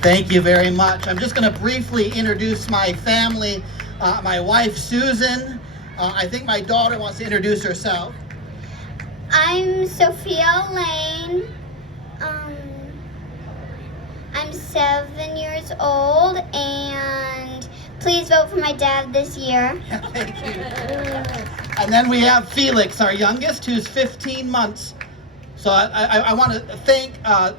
Thank you very much. I'm just going to briefly introduce my family. My wife, Susan. I think my daughter wants to introduce herself. I'm Sophia Laehn. I'm 7 years old, and please vote for my dad this year. Thank you. And then we have Felix, our youngest, who's 15 months. So I want to thank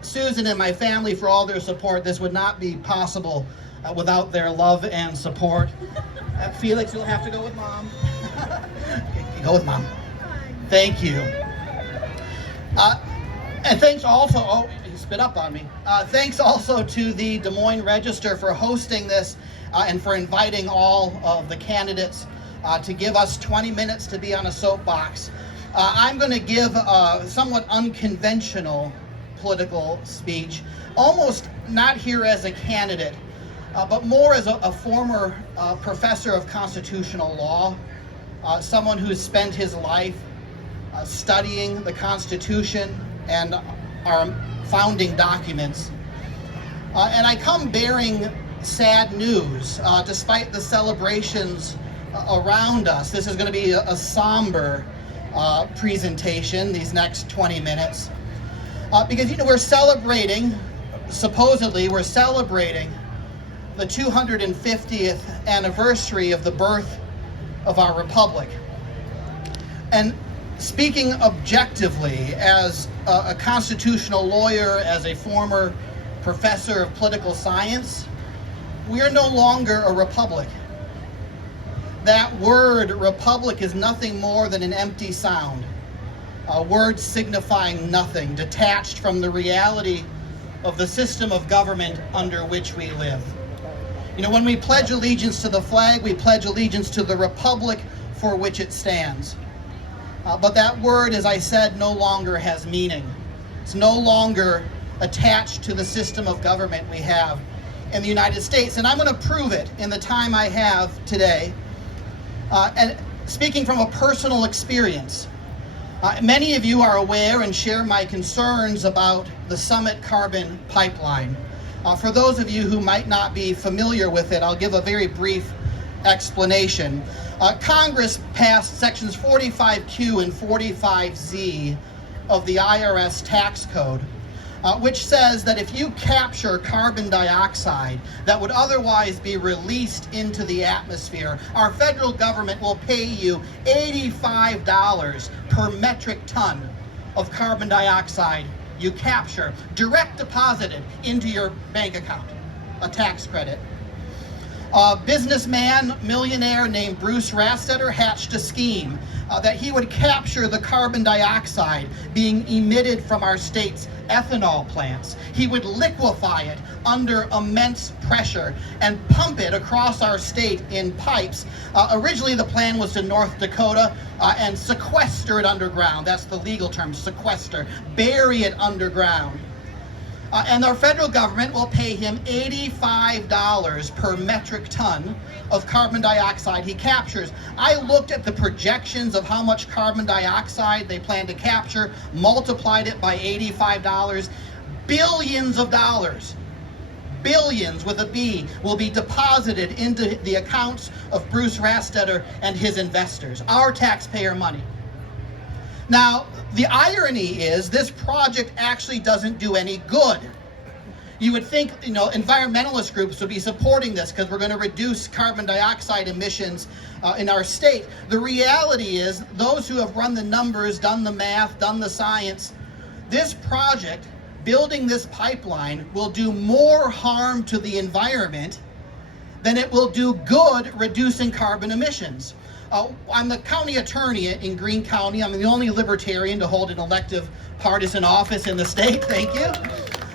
Susan and my family for all their support. This would not be possible without their love and support. Felix, you'll have to go with Mom. Go with Mom. Thank you. And thanks also, oh, he spit up on me. Thanks also to the Des Moines Register for hosting this and for inviting all of the candidates to give us 20 minutes to be on a soapbox. I'm going to give a somewhat unconventional political speech, almost not here as a candidate, but more as a former professor of constitutional law, someone who's spent his life studying the Constitution and our founding documents. And I come bearing sad news, despite the celebrations around us. This is going to be a somber presentation, these next 20 minutes. Because, we're celebrating, supposedly, we're celebrating the 250th anniversary of the birth of our republic. And speaking objectively, as a constitutional lawyer, as a former professor of political science, we are no longer a republic. That word, republic, is nothing more than an empty sound, a word signifying nothing, detached from the reality of the system of government under which we live. When we pledge allegiance to the flag, we pledge allegiance to the republic for which it stands. But that word, as I said, no longer has meaning. It's no longer attached to the system of government we have in the United States. And I'm going to prove it in the time I have today. And speaking from a personal experience, many of you are aware and share my concerns about the Summit carbon pipeline. For those of you who might not be familiar with it, I'll give a very brief explanation. Congress passed sections 45Q and 45Z of the IRS tax code, which says that if you capture carbon dioxide that would otherwise be released into the atmosphere, our federal government will pay you $85 per metric ton of carbon dioxide you capture, direct deposited into your bank account, a tax credit. A businessman, millionaire named Bruce Rastetter hatched a scheme that he would capture the carbon dioxide being emitted from our state's ethanol plants. He would liquefy it under immense pressure and pump it across our state in pipes. Originally, the plan was to North Dakota and sequester it underground. That's the legal term, sequester. Bury it underground. And our federal government will pay him $85 per metric ton of carbon dioxide he captures. I looked at the projections of how much carbon dioxide they plan to capture, multiplied it by $85. Billions of dollars, billions with a B, will be deposited into the accounts of Bruce Rastetter and his investors, our taxpayer money. Now, the irony is this project actually doesn't do any good. You would think, environmentalist groups would be supporting this because we're going to reduce carbon dioxide emissions in our state. The reality is, those who have run the numbers, done the math, done the science, this project, building this pipeline, will do more harm to the environment than it will do good reducing carbon emissions. I'm the county attorney in Greene County. I'm the only Libertarian to hold an elective partisan office in the state. Thank you.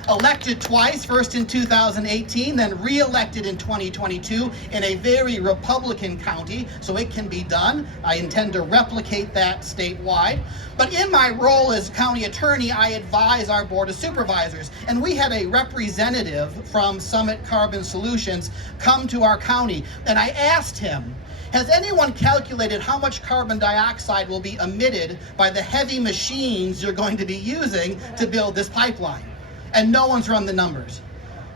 Elected twice, first in 2018, then re-elected in 2022 in a very Republican county, so it can be done. I intend to replicate that statewide. But in my role as county attorney, I advise our Board of Supervisors, and we had a representative from Summit Carbon Solutions come to our county, and I asked him, has anyone calculated how much carbon dioxide will be emitted by the heavy machines you're going to be using to build this pipeline? And no one's run the numbers.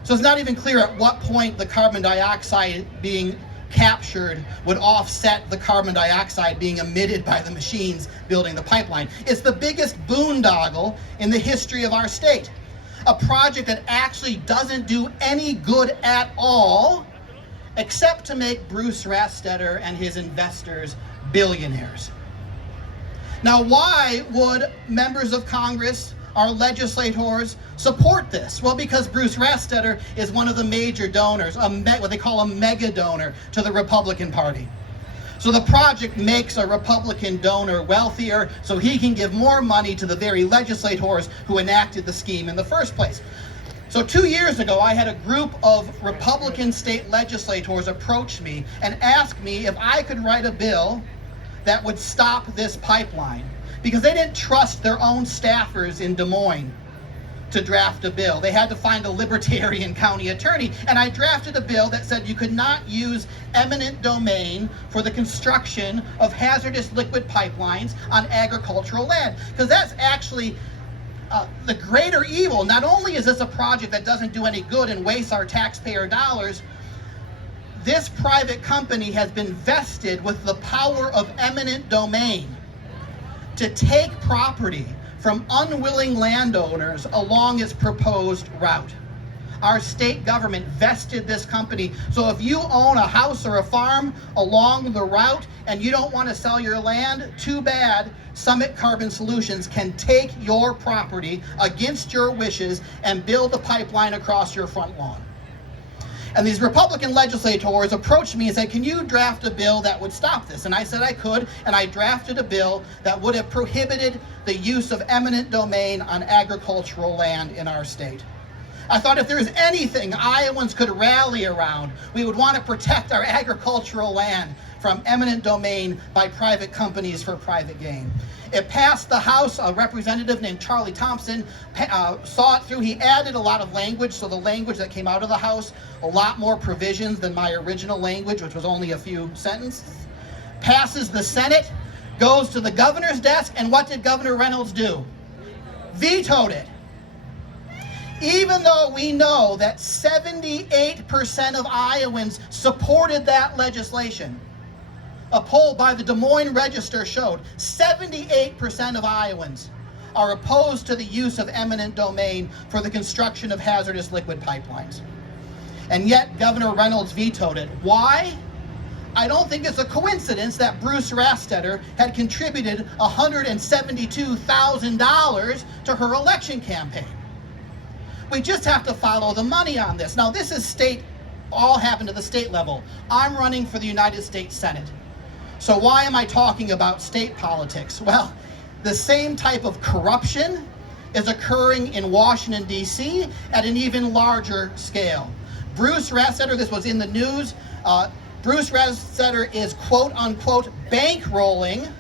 So it's not even clear at what point the carbon dioxide being captured would offset the carbon dioxide being emitted by the machines building the pipeline. It's the biggest boondoggle in the history of our state. A project that actually doesn't do any good at all, except to make Bruce Rastetter and his investors billionaires. Now, why would members of Congress, our legislators, support this? Well, because Bruce Rastetter is one of the major donors, what they call a mega donor to the Republican Party. So the project makes a Republican donor wealthier so he can give more money to the very legislators who enacted the scheme in the first place. So 2 years ago, I had a group of Republican state legislators approach me and ask me if I could write a bill that would stop this pipeline, because they didn't trust their own staffers in Des Moines to draft a bill. They had to find a Libertarian county attorney, and I drafted a bill that said you could not use eminent domain for the construction of hazardous liquid pipelines on agricultural land, because that's actually the greater evil. Not only is this a project that doesn't do any good and wastes our taxpayer dollars, this private company has been vested with the power of eminent domain to take property from unwilling landowners along its proposed route. Our state government vested this company, so if you own a house or a farm along the route and you don't want to sell your land, too bad. Summit Carbon Solutions can take your property against your wishes and build a pipeline across your front lawn. And these Republican legislators approached me and said, can you draft a bill that would stop this? And I said I could, and I drafted a bill that would have prohibited the use of eminent domain on agricultural land in our state. I thought if there's anything Iowans could rally around, we would want to protect our agricultural land from eminent domain by private companies for private gain. It passed the House. A representative named Charlie Thompson saw it through. He added a lot of language, so the language that came out of the House, a lot more provisions than my original language, which was only a few sentences. Passes the Senate, goes to the governor's desk, and what did Governor Reynolds do? Vetoed it. Even though we know that 78% of Iowans supported that legislation. A poll by the Des Moines Register showed 78% of Iowans are opposed to the use of eminent domain for the construction of hazardous liquid pipelines. And yet Governor Reynolds vetoed it. Why? I don't think it's a coincidence that Bruce Rastetter had contributed $172,000 to her election campaign. We just have to follow the money on this. Now, this is state, all happened at the state level. I'm running for the United States Senate. So why am I talking about state politics? Well, the same type of corruption is occurring in Washington, D.C. at an even larger scale. Bruce Rastetter, this was in the news, Bruce Rastetter is quote-unquote bankrolling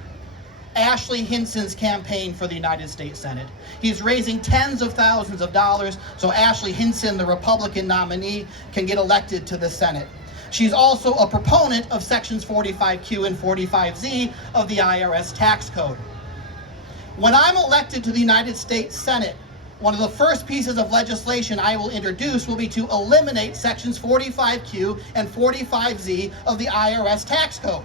Ashley Hinson's campaign for the United States Senate. He's raising tens of thousands of dollars so Ashley Hinson, the Republican nominee, can get elected to the Senate. She's also a proponent of Sections 45Q and 45Z of the IRS tax code. When I'm elected to the United States Senate, one of the first pieces of legislation I will introduce will be to eliminate Sections 45Q and 45Z of the IRS tax code.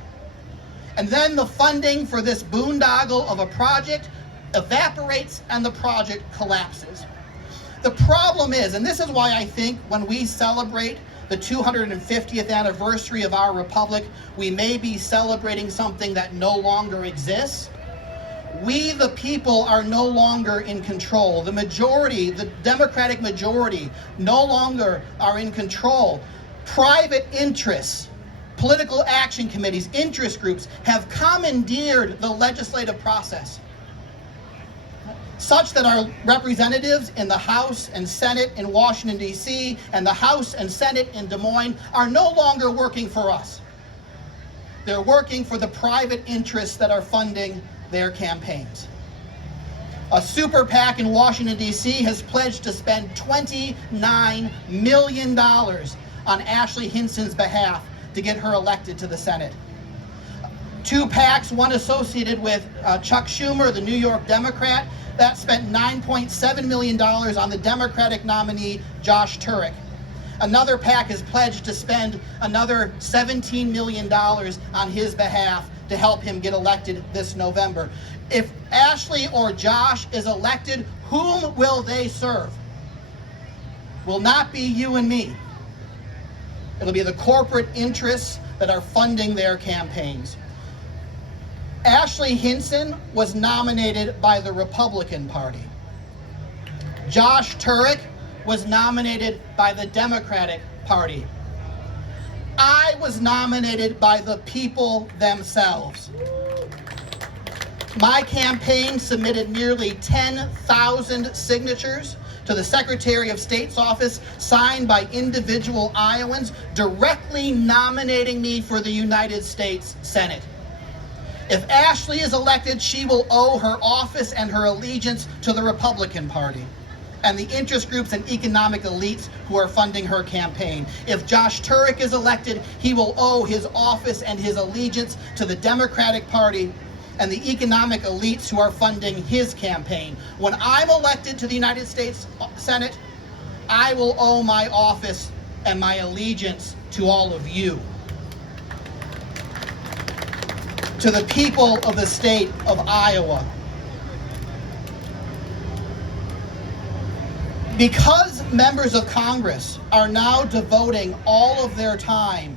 And then the funding for this boondoggle of a project evaporates and the project collapses. The problem is, and this is why I think when we celebrate the 250th anniversary of our republic, we may be celebrating something that no longer exists. We, the people, are no longer in control. The majority, the Democratic majority, no longer are in control. Private interests, political action committees, interest groups have commandeered the legislative process, such that our representatives in the House and Senate in Washington, D.C., and the House and Senate in Des Moines are no longer working for us. They're working for the private interests that are funding their campaigns. A super PAC in Washington, D.C. has pledged to spend $29 million on Ashley Hinson's behalf to get her elected to the Senate. Two PACs, one associated with Chuck Schumer, the New York Democrat, that spent $9.7 million on the Democratic nominee, Josh Turek. Another PAC has pledged to spend another $17 million on his behalf to help him get elected this November. If Ashley or Josh is elected, whom will they serve? Will not be you and me. It'll be the corporate interests that are funding their campaigns. Ashley Hinson was nominated by the Republican Party. Josh Turek was nominated by the Democratic Party. I was nominated by the people themselves. My campaign submitted nearly 10,000 signatures to the Secretary of State's office, signed by individual Iowans, directly nominating me for the United States Senate. If Ashley is elected, she will owe her office and her allegiance to the Republican Party and the interest groups and economic elites who are funding her campaign. If Josh Turek is elected, he will owe his office and his allegiance to the Democratic Party and the economic elites who are funding his campaign. When I'm elected to the United States Senate, I will owe my office and my allegiance to all of you, to the people of the state of Iowa. Because members of Congress are now devoting all of their time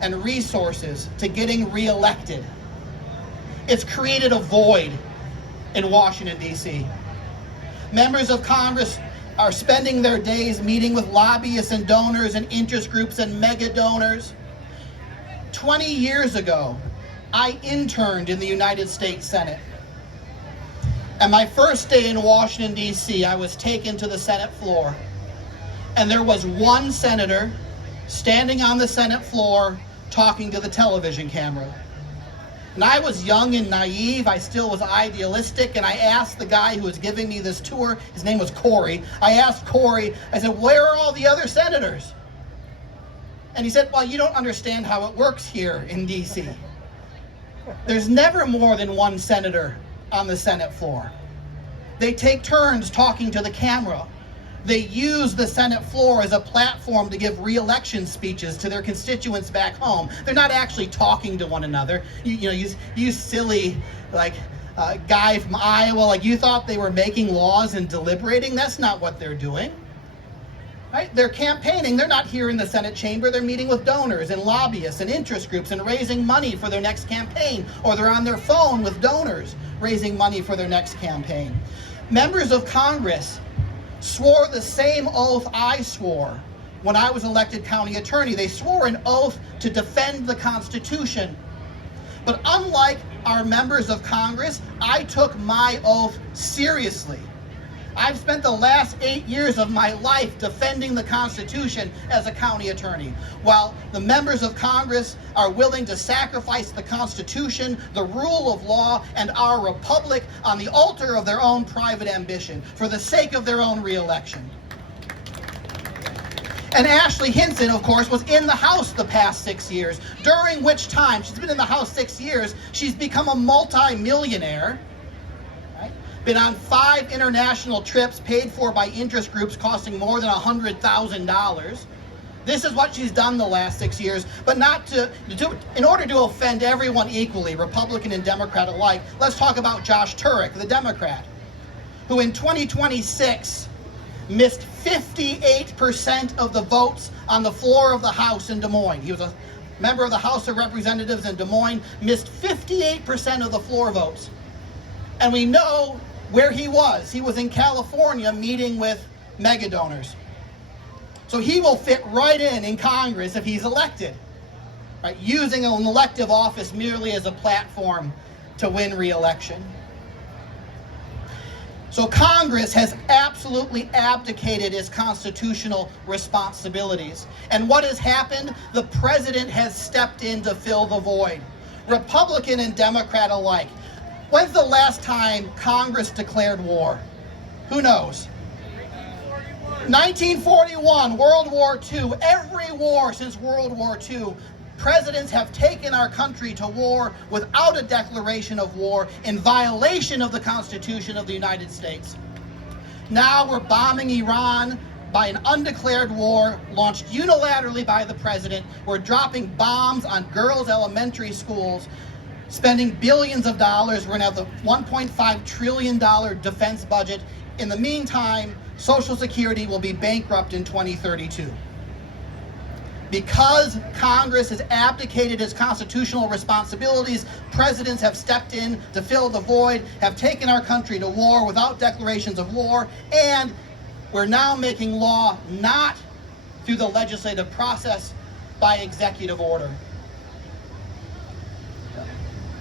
and resources to getting reelected, it's created a void in Washington, D.C. Members of Congress are spending their days meeting with lobbyists and donors and interest groups and mega donors. 20 years ago, I interned in the United States Senate. And my first day in Washington, D.C., I was taken to the Senate floor. And there was one senator standing on the Senate floor talking to the television camera. And I was young and naive, I still was idealistic, and I asked the guy who was giving me this tour, his name was Corey, I asked Corey, I said, where are all the other senators? And he said, well, you don't understand how it works here in D.C. There's never more than one senator on the Senate floor. They take turns talking to the camera. They use the Senate floor as a platform to give re-election speeches to their constituents back home. They're not actually talking to one another. You silly guy from Iowa, like you thought they were making laws and deliberating. That's not what they're doing. Right? They're campaigning. They're not here in the Senate chamber. They're meeting with donors and lobbyists and interest groups and raising money for their next campaign. Or they're on their phone with donors raising money for their next campaign. Members of Congress swore the same oath I swore when I was elected county attorney. They swore an oath to defend the Constitution. But unlike our members of Congress, I took my oath seriously. I've spent the last 8 years of my life defending the Constitution as a county attorney, while the members of Congress are willing to sacrifice the Constitution, the rule of law, and our republic on the altar of their own private ambition for the sake of their own re-election. And Ashley Hinson, of course, was in the House the past 6 years, during which time, she's been in the House 6 years, she's become a multi-millionaire, been on 5 international trips paid for by interest groups costing more than $100,000. This is what she's done the last 6 years, but in order to offend everyone equally, Republican and Democrat alike, let's talk about Josh Turek, the Democrat, who in 2026 missed 58% of the votes on the floor of the House in Des Moines. He was a member of the House of Representatives in Des Moines, missed 58% of the floor votes. And we know where he was. He was in California meeting with mega donors. So he will fit right in Congress if he's elected, right? Using an elective office merely as a platform to win re-election. So Congress has absolutely abdicated its constitutional responsibilities. And what has happened? The president has stepped in to fill the void. Republican and Democrat alike. When's the last time Congress declared war? Who knows? 1941, World War II. Every war since World War II, presidents have taken our country to war without a declaration of war, in violation of the Constitution of the United States. Now we're bombing Iran, by an undeclared war launched unilaterally by the president. We're dropping bombs on girls' elementary schools, spending billions of dollars. We're going to have the $1.5 trillion defense budget. In the meantime, Social Security will be bankrupt in 2032. Because Congress has abdicated its constitutional responsibilities, presidents have stepped in to fill the void, have taken our country to war without declarations of war, and we're now making law not through the legislative process, by executive order.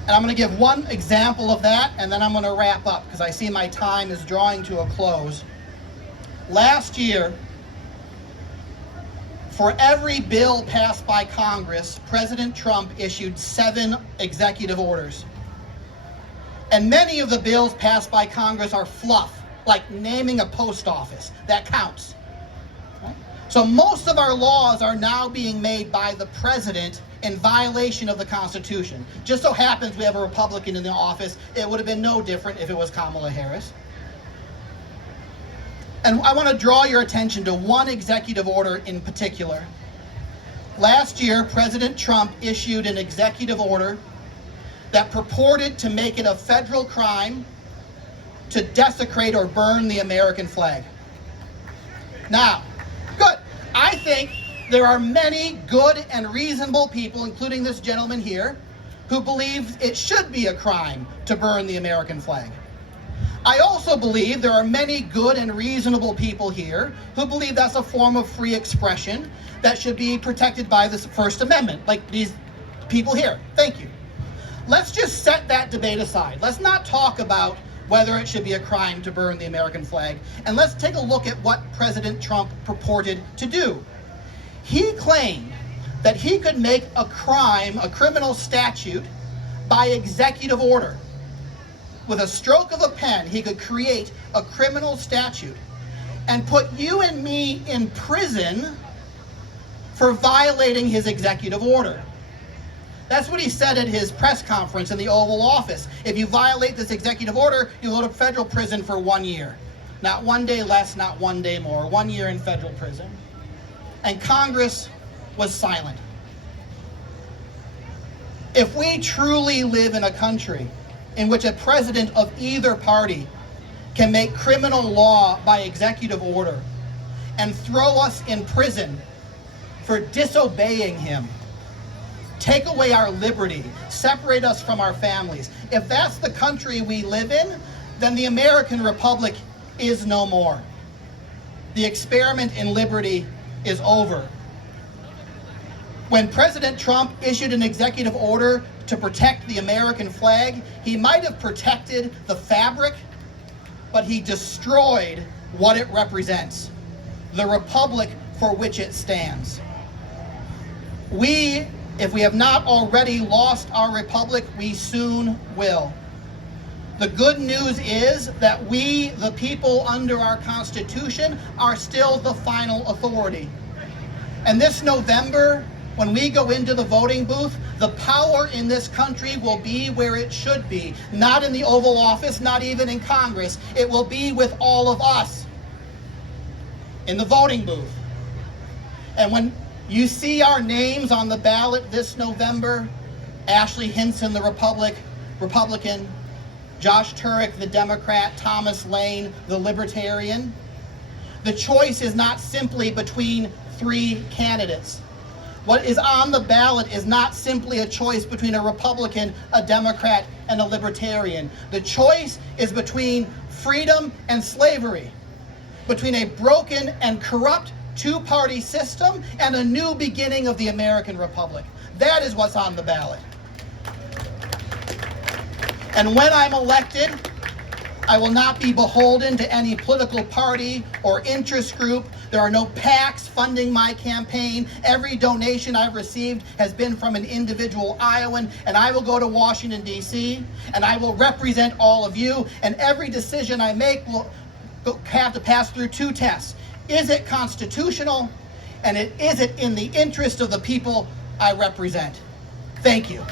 And I'm going to give one example of that, and then I'm going to wrap up because I see my time is drawing to a close. Last year, for every bill passed by Congress, President Trump issued 7 executive orders. And many of the bills passed by Congress are fluff, like naming a post office. That counts. So most of our laws are now being made by the president in violation of the Constitution. Just so happens we have a Republican in the office. It would have been no different if it was Kamala Harris. And I want to draw your attention to one executive order in particular. Last year, President Trump issued an executive order that purported to make it a federal crime to desecrate or burn the American flag. Now, good. I think there are many good and reasonable people, including this gentleman here, who believe it should be a crime to burn the American flag. I also believe there are many good and reasonable people here who believe that's a form of free expression that should be protected by the First Amendment, like these people here. Thank you. Let's just set that debate aside. Let's not talk about whether it should be a crime to burn the American flag, and let's take a look at what President Trump purported to do. He claimed that he could make a crime, a criminal statute, by executive order. With a stroke of a pen, he could create a criminal statute and put you and me in prison for violating his executive order. That's what he said at his press conference in the Oval Office. If you violate this executive order, you go to federal prison for 1 year. Not 1 day less, not 1 day more. 1 year in federal prison. And Congress was silent. If we truly live in a country in which a president of either party can make criminal law by executive order and throw us in prison for disobeying him, take away our liberty, separate us from our families, if that's the country we live in, then the American Republic is no more. The experiment in liberty is over. When President Trump issued an executive order to protect the American flag, he might have protected the fabric, but he destroyed what it represents, the republic for which it stands. If we have not already lost our republic, we soon will. The good news is that we, the people under our Constitution, are still the final authority. And this November, when we go into the voting booth, the power in this country will be where it should be. Not in the Oval Office, not even in Congress. It will be with all of us in the voting booth. And when you see our names on the ballot this November, Ashley Hinson, the Republican, Josh Turek, the Democrat, Thomas Laehn, the Libertarian, the choice is not simply between 3 candidates. What is on the ballot is not simply a choice between a Republican, a Democrat, and a Libertarian. The choice is between freedom and slavery, between a broken and corrupt 2-party system and a new beginning of the American Republic. That is what's on the ballot. And when I'm elected, I will not be beholden to any political party or interest group. There are no PACs funding my campaign. Every donation I've received has been from an individual Iowan, and I will go to Washington, D.C., and I will represent all of you, and every decision I make will have to pass through 2 tests. Is it constitutional? And is it in the interest of the people I represent? Thank you.